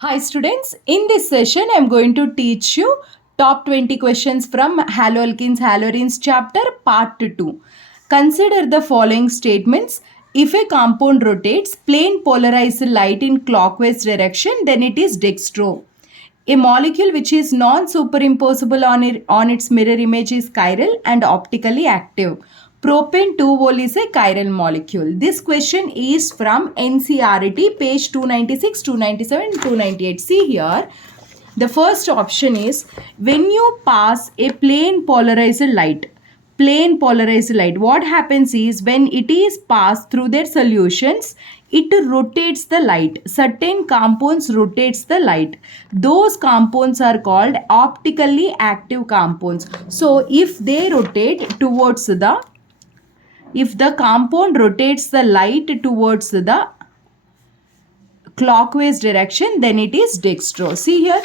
Hi students, in this session I am going to teach you top 20 questions from Haloalkenes Haloarenes chapter part 2. Consider the following statements. If a compound rotates plane polarized light in clockwise direction, then it is dextro. A molecule which is non-superimposable on its mirror image is chiral and optically active. Propane 2-vol is a chiral molecule. This question is from NCERT, page 296, 297, 298. See here, the first option is when you pass a plane polarized light, what happens is when it is passed through their solutions, it rotates the light. Certain compounds rotates the light. Those compounds are called optically active compounds. So if they rotate towards if the compound rotates the light towards the clockwise direction, then it is dextro. See here,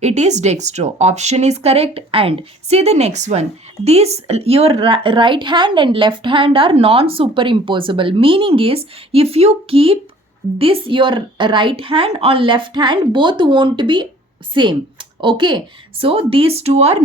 it is dextro. Option is correct. And see the next one. These your right hand and left hand are non-superimposable. Meaning is if you keep this your right hand or left hand, both won't be same. Okay, so these two are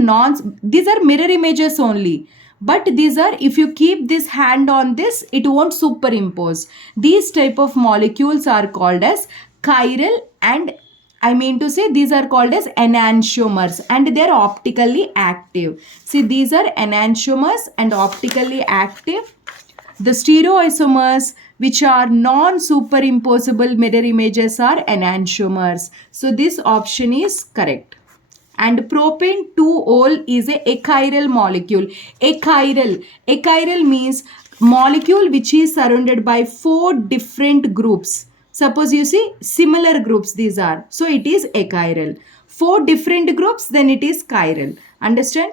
these are mirror images only, but these are, if you keep this hand on this, it won't superimpose. These type of molecules are called as chiral, and I mean to say these are called as enantiomers, and they are optically active. See, these are enantiomers and optically active. The stereoisomers, which are non-superimposable mirror images, are enantiomers. So this option is correct. And propane 2-ol is a achiral molecule. Achiral means molecule which is surrounded by 4 different groups. Suppose you see similar groups these are. So it is achiral. 4 different groups, then it is chiral. Understand?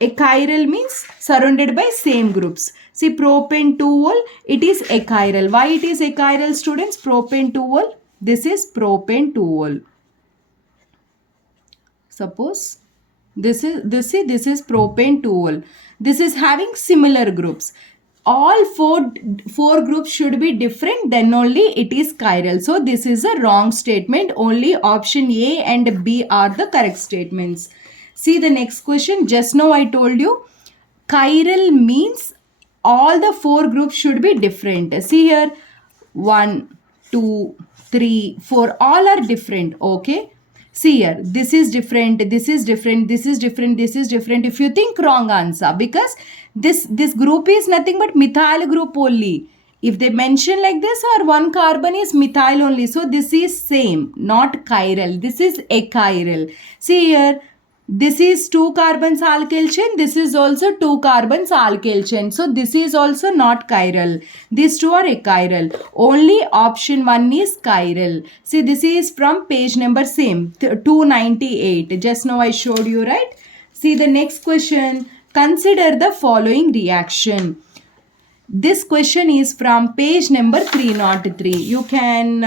Achiral means surrounded by same groups. See, propane 2-ol, it is achiral. Why it is achiral, students? Propane 2-ol. This is propane 2-ol. Suppose this is propane 2-ol. This is having similar groups. All four groups should be different, then only it is chiral. So this is a wrong statement. Only option A and B are the correct statements. See the next question. Just now I told you chiral means all the 4 groups should be different. See here, 1, 2, 3, 4, all are different. Okay, see here, this is different, this is different, this is different, this is different. If you think, wrong answer, because this group is nothing but methyl group only. If they mention like this, or one carbon is methyl only, so this is same, not chiral. This is achiral. See here, this is 2 carbons alkyl chain, this is also 2 carbons alkyl chain, so this is also not chiral. These two are achiral. Only option 1 is chiral. See, this is from page number same 298. Just now I showed you, right? See the next question. Consider the following reaction. This question is from page number 303. You can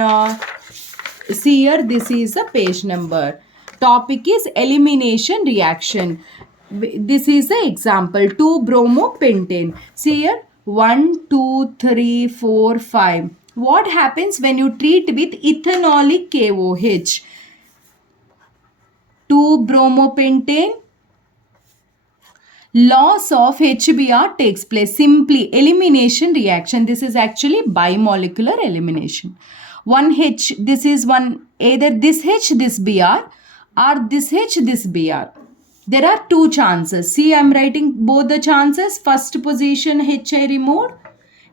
see here, this is the page number. Topic is elimination reaction. This is the example. 2-bromopentane. See here, 1, 2, 3, 4, 5. What happens when you treat with ethanolic KOH? 2-bromopentane, loss of HBr takes place. Simply elimination reaction. This is actually bimolecular elimination. 1H, this is one, either this H, this Br, or this H, this Br. There are 2 chances. See, I am writing both the chances. First position H I removed.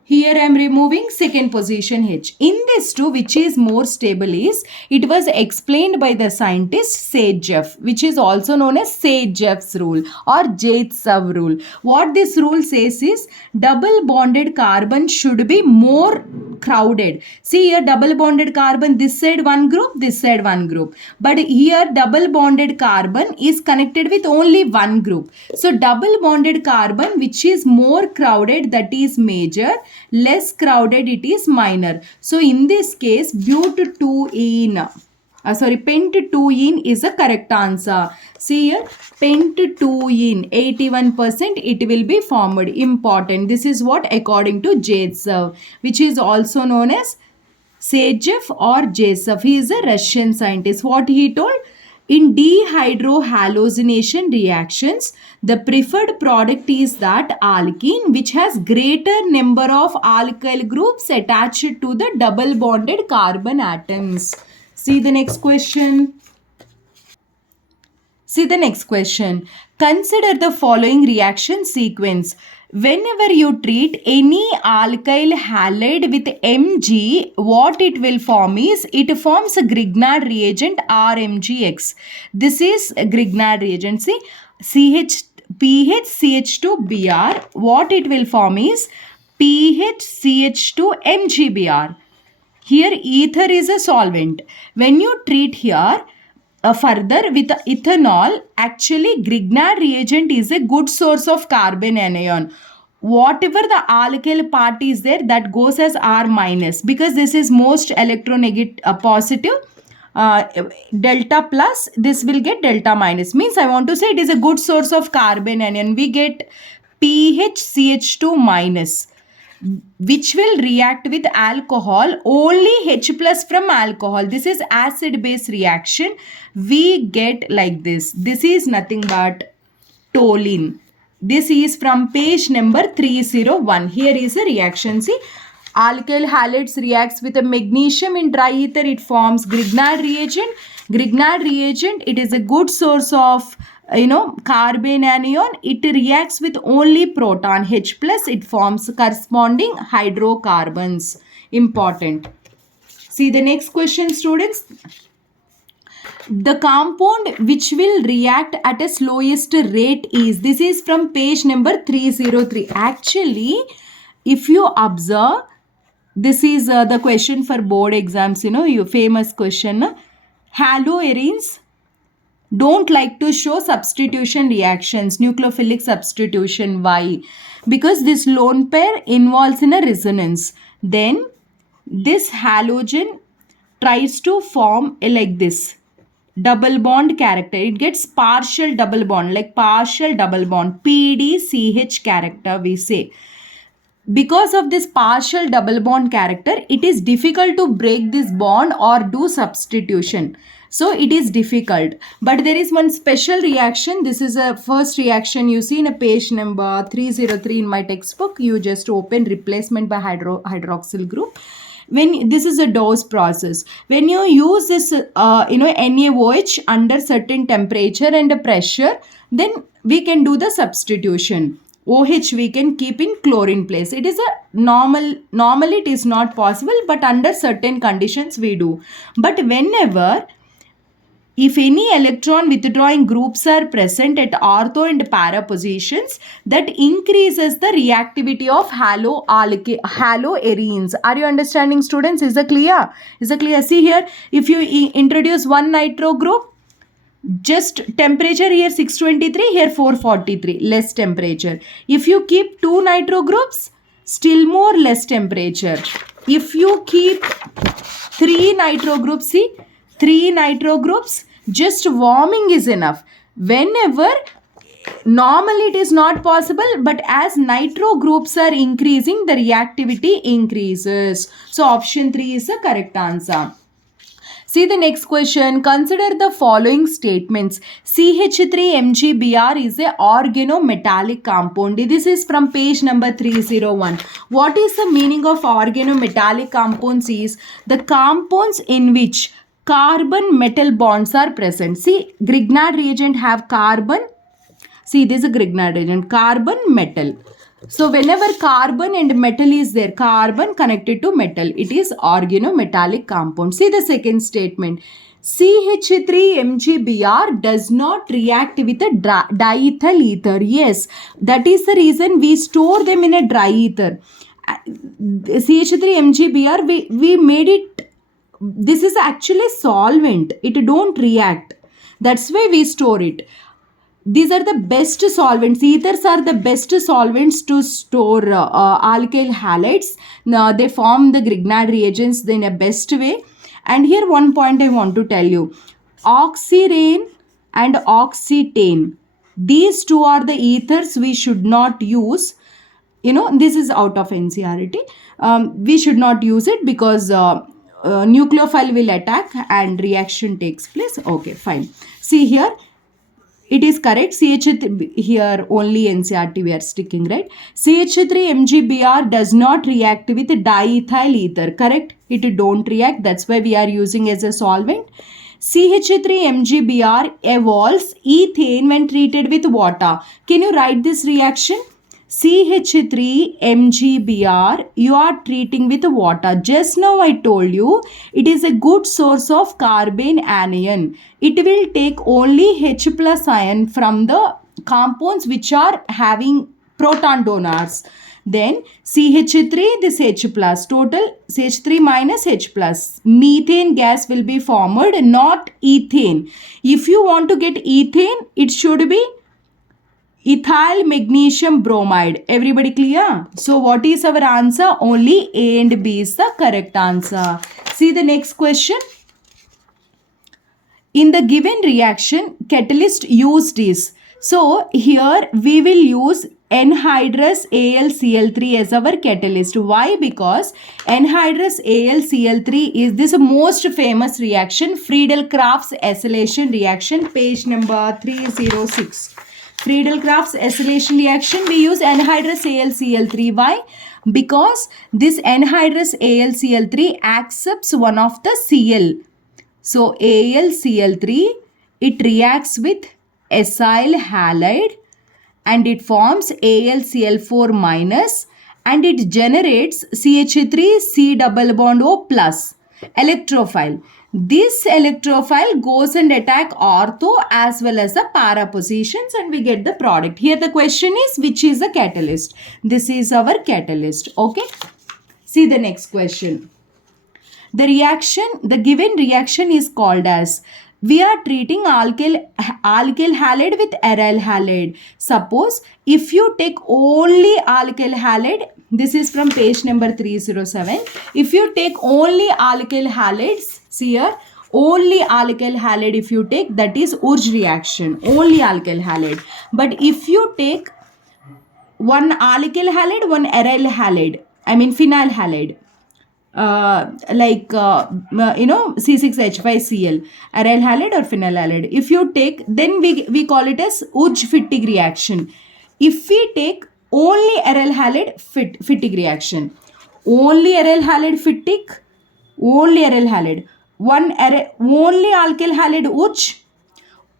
Here I am removing second position H. In this 2, which is more stable is, it was explained by the scientist Zaitsev, which is also known as Zaitsev's rule or Zaitsev rule. What this rule says is double bonded carbon should be more crowded. See here, double bonded carbon, this side one group, this side one group. But here double bonded carbon is connected with only one group. So double bonded carbon which is more crowded, that is major, less crowded it is minor. So in this case, pent 2-ene is the correct answer. See here, pent 2-ene, 81% it will be formed. Important. This is what according to Zaitsev, which is also known as Sergeyev or Joseph. He is a Russian scientist. What he told? In dehydrohallucination reactions, the preferred product is that alkene which has greater number of alkyl groups attached to the double bonded carbon atoms. See the next question. See the next question. Consider the following reaction sequence. Whenever you treat any alkyl halide with Mg, what it will form is, it forms a Grignard reagent RMgX. This is a Grignard reagent. See, PHCH2Br, what it will form is PHCH2MgBr. Here ether is a solvent. When you treat here further with ethanol, actually Grignard reagent is a good source of carbon anion. Whatever the alkyl part is there, that goes as R minus, because this is most electronegative positive. Delta plus, this will get delta minus. Means I want to say it is a good source of carbon anion. We get PHCH2 minus, which will react with alcohol, only H plus from alcohol. This is acid base reaction. We get like this. This is nothing but toluene. This is from page number 301. Here is a reaction. See, alkyl halides reacts with a magnesium in dry ether. It forms Grignard reagent. Grignard reagent, it is a good source of carbon anion. It reacts with only proton H plus. It forms corresponding hydrocarbons. Important. See the next question, students. The compound which will react at a slowest rate is, this is from page number 303. Actually, if you observe, this is the question for board exams, your famous question. Haloarenes don't like to show substitution reactions, nucleophilic substitution. Why? Because this lone pair involves in a resonance. Then this halogen tries to form like this double bond character. It gets partial double bond, like partial double bond, PDCH character we say. Because of this partial double bond character, it is difficult to break this bond or do substitution. So it is difficult. But there is one special reaction. This is a first reaction you see in a page number 303 in my textbook. You just open replacement by hydroxyl group. When this is a dose process, when you use this NaOH under certain temperature and pressure, then we can do the substitution. OH we can keep in chlorine place. It is a normally it is not possible, but under certain conditions we do. But whenever, if any electron withdrawing groups are present at ortho and para positions, that increases the reactivity of haloarenes. Are you understanding, students? Is it clear? Is it clear? See here, if you introduce one nitro group, just temperature here 623, here 443, less temperature. If you keep two nitro groups, still more less temperature. If you keep three nitro groups, see, three nitro groups, just warming is enough. Whenever, normally it is not possible, but as nitro groups are increasing, the reactivity increases. So option 3 is the correct answer. See the next question. Consider the following statements. CH3MgBr is a organometallic compound. This is from page number 301. What is the meaning of organometallic compounds? Is the compounds in which carbon metal bonds are present. See, Grignard reagent have carbon. See, this is a Grignard reagent, carbon metal. So whenever carbon and metal is there, carbon connected to metal, it is organometallic compound. See the second statement. CH3MgBr does not react with a diethyl ether. Yes, that is the reason we store them in a dry ether. CH3MgBr, we made it. This is actually solvent. It don't react. That's why we store it. These are the best solvents. Ethers are the best solvents to store alkyl halides. Now, they form the Grignard reagents in a best way. And here one point I want to tell you. Oxirane and oxetane. These two are the ethers we should not use. This is out of NCERT. We should not use it because nucleophile will attack and reaction takes place. Okay, fine. See here, it is correct. CH3 here only NCRT we are sticking, right? CH3 MgBr does not react with diethyl ether, correct? It don't react. That's why we are using as a solvent. CH3 MgBr evolves ethane when treated with water. Can you write this reaction? CH3 MgBr you are treating with water. Just now I told you it is a good source of carbon anion. It will take only H plus ion from the compounds which are having proton donors. Then CH3 this H plus, total CH3 minus H plus. Methane gas will be formed, not ethane. If you want to get ethane, it should be ethyl magnesium bromide. Everybody clear? So what is our answer? Only A and B is the correct answer. See the next question. In the given reaction, catalyst used is. So here we will use anhydrous AlCl3 as our catalyst. Why? Because anhydrous AlCl3 is this most famous reaction, Friedel-Crafts acylation reaction, page number 306. Friedel-Crafts acylation reaction, we use anhydrous AlCl3. Why? Because this anhydrous AlCl3 accepts one of the Cl. So AlCl3, it reacts with acyl halide and it forms AlCl4 minus and it generates CH3 C double bond O plus electrophile. This electrophile goes and attack ortho as well as the para positions and we get the product. Here the question is which is the catalyst. This is our catalyst. Okay. See the next question. The given reaction is called as, we are treating alkyl halide with aryl halide. Suppose if you take only alkyl halide, this is from page number 307. If you take only alkyl halides, see here, only alkyl halide if you take, that is Urge reaction, only alkyl halide. But if you take one alkyl halide, one aryl halide, I mean phenyl halide, C6H5Cl, aryl halide or phenyl halide. If you take, then we call it as Urge-Fittig reaction. If we take only aryl halide, Fittig reaction. Only aryl halide Fittig, only aryl halide. Only alkyl halide Urge,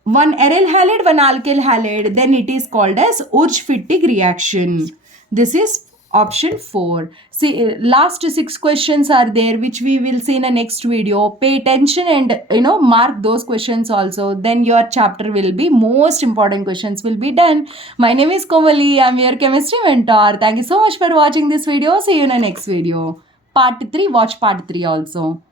one aryl halide, one alkyl halide, then it is called as Urge-Fittig reaction. This is option 4. See, last 6 questions are there which we will see in a next video. Pay attention and mark those questions also. Then your chapter will be, most important questions will be done. My name is Komali. I am your chemistry mentor. Thank you so much for watching this video. See you in the next video. Part 3. Watch part 3 also.